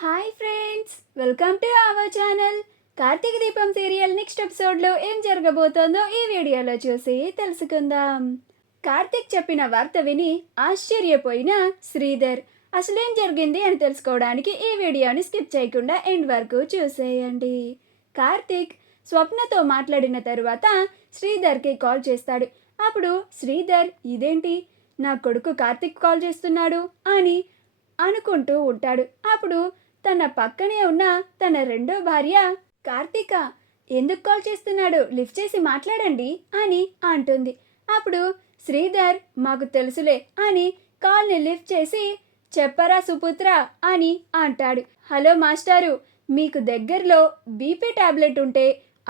Hi friends, welcome to our channel. Karthika Deepam serial next ఎపిసోడ్లో ఏం జరగబోతోందో ఈ వీడియోలో చూసి తెలుసుకుందాం. కార్తీక్ చెప్పిన వార్త విని ఆశ్చర్యపోయిన శ్రీధర్ అసలేం జరిగింది అని తెలుసుకోవడానికి ఈ వీడియోని స్కిప్ చేయకుండా ఎండ్ వరకు చూసేయండి. కార్తీక్ స్వప్నతో మాట్లాడిన తరువాత శ్రీధర్కి కాల్ చేస్తాడు. అప్పుడు శ్రీధర్ ఇదేంటి నా కొడుకు కార్తీక్ కాల్ చేస్తున్నాడు అని అనుకుంటూ ఉంటాడు. అప్పుడు తన పక్కనే ఉన్న తన రెండో భార్య కార్తీక ఎందుకు కాల్ చేస్తున్నాడు, లిఫ్ట్ చేసి మాట్లాడండి అని అంటుంది. అప్పుడు శ్రీధర్ మాకు తెలుసులే అని కాల్ని లిఫ్ట్ చేసి చెప్పరా సుపుత్ర అని అంటాడు. హలో మాస్టారు, మీకు దగ్గరలో బీపీ టాబ్లెట్ ఉంటే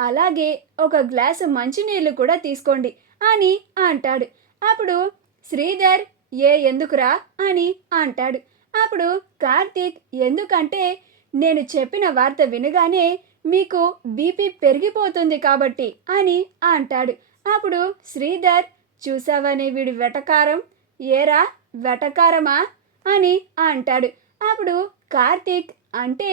అలాగే ఒక గ్లాసు మంచినీళ్ళు కూడా తీసుకోండి అని అంటాడు. అప్పుడు శ్రీధర్ ఎందుకురా అని అంటాడు. అప్పుడు కార్తీక్ ఎందుకంటే నేను చెప్పిన వార్త వినగానే మీకు బీపీ పెరిగిపోతుంది కాబట్టి అని అంటాడు. అప్పుడు శ్రీధర్ చూసావని వీడి వెటకారం, ఏరా వెటకారమా అని అంటాడు. అప్పుడు కార్తీక్ అంటే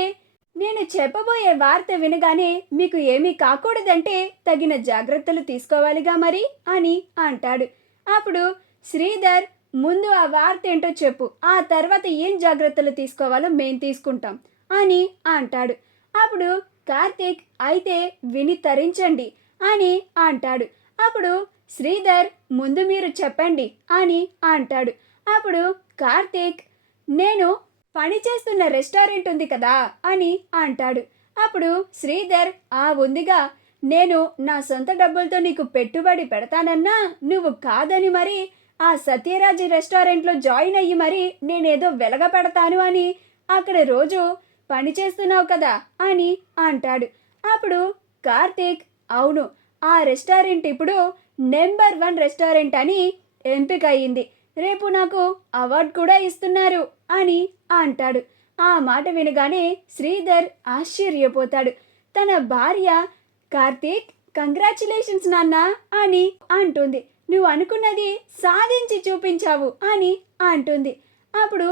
నేను చెప్పబోయే వార్త వినగానే మీకు ఏమీ కాకూడదంటే తగిన జాగ్రత్తలు తీసుకోవాలిగా మరి అని అంటాడు. అప్పుడు శ్రీధర్ ముందు ఆ వార్త ఏంటో చెప్పు, ఆ తర్వాత ఏం జాగ్రత్తలు తీసుకోవాలో మేం తీసుకుంటాం అని అంటాడు. అప్పుడు కార్తీక్ అయితే విని తరించండి అని అంటాడు. అప్పుడు శ్రీధర్ ముందు మీరు చెప్పండి అని అంటాడు. అప్పుడు కార్తీక్ నేను పనిచేస్తున్న రెస్టారెంట్ ఉంది కదా అని అంటాడు. అప్పుడు శ్రీధర్ ఉందిగా, నేను నా సొంత డబ్బులతో నీకు పెట్టుబడి పెడతానన్నా నువ్వు కాదని మరి ఆ సత్యరాజ్ రెస్టారెంట్లో జాయిన్ అయ్యి మరి నేనేదో వెలగపెడతాను అని అక్కడ రోజు పని చేస్తున్నావు కదా అని అంటాడు. అప్పుడు కార్తీక్ అవును, ఆ రెస్టారెంట్ ఇప్పుడు నెంబర్ 1 రెస్టారెంట్ అని ఎంపిక అయ్యింది, రేపు నాకు అవార్డు కూడా ఇస్తున్నారు అని అంటాడు. ఆ మాట వినగానే శ్రీధర్ ఆశ్చర్యపోతాడు. తన భార్య కార్తీక్ కంగ్రాచులేషన్స్ నాన్న అని అంటుంది. నువ్వు అనుకున్నది సాధించి చూపించావు అని అంటుంది. అప్పుడు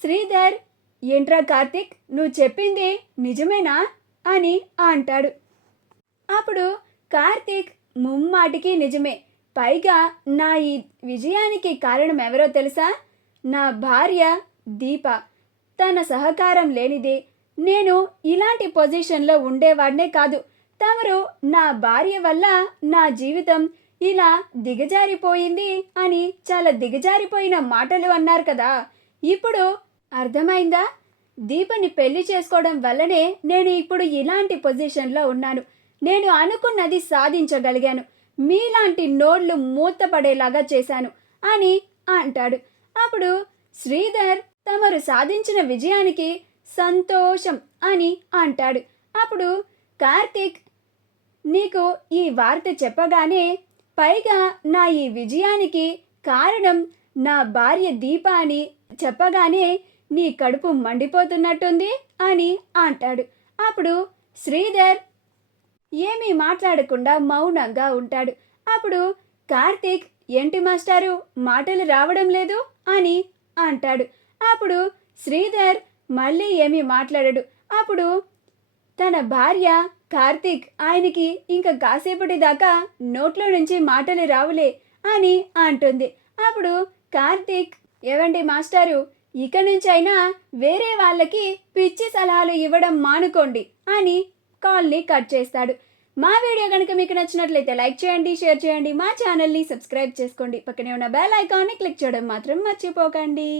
శ్రీధర్ ఏంట్రా కార్తీక్, నువ్వు చెప్పింది నిజమేనా అని అంటాడు. అప్పుడు కార్తీక్ ముమ్మాటికి నిజమే, పైగా నా ఈ విజయానికి కారణం ఎవరో తెలుసా, నా భార్య దీప. తన సహకారం లేనిదే నేను ఇలాంటి పొజిషన్లో ఉండేవాడినే కాదు. తమరు నా భార్య వల్ల నా జీవితం ఇలా దిగజారిపోయింది అని చాలా దిగజారిపోయిన మాటలు అన్నారు కదా, ఇప్పుడు అర్థమైందా? దీపని పెళ్లి చేసుకోవడం వల్లనే నేను ఇప్పుడు ఇలాంటి పొజిషన్లో ఉన్నాను. నేను అనుకున్నది సాధించగలిగాను, మీలాంటి నోళ్ళు మూతపడేలాగా చేశాను అని అంటాడు. అప్పుడు శ్రీధర్ తమరు సాధించిన విజయానికి సంతోషం అని అంటాడు. అప్పుడు కార్తీక్ నీకు ఈ వార్త చెప్పగానే, పైగా నా ఈ విజయానికి కారణం నా భార్య దీప అని చెప్పగానే నీ కడుపు మండిపోతున్నట్టుంది అని అంటాడు. అప్పుడు శ్రీధర్ ఏమీ మాట్లాడకుండా మౌనంగా ఉంటాడు. అప్పుడు కార్తీక్ ఏంటి మాస్టారు మాటలు రావడం లేదు అని అంటాడు. అప్పుడు శ్రీధర్ మళ్ళీ ఏమీ మాట్లాడడు. అప్పుడు తన భార్య కార్తీక్ ఆయనకి ఇంకా కాసేపటి దాకా నోట్లో నుంచి మాటలు రావులే అని అంటుంది. అప్పుడు కార్తీక్ ఏవండి మాస్టారు, ఇక నుంచి అయినా వేరే వాళ్ళకి పిచ్చి సలహాలు ఇవ్వడం మానుకోండి అని కాల్ని కట్ చేస్తాడు. మా వీడియో కనుక మీకు నచ్చినట్లయితే లైక్ చేయండి, షేర్ చేయండి, మా ఛానల్ని సబ్స్క్రైబ్ చేసుకోండి, పక్కనే ఉన్న బెల్ ఐకాన్ని క్లిక్ చేయడం మాత్రం మర్చిపోకండి.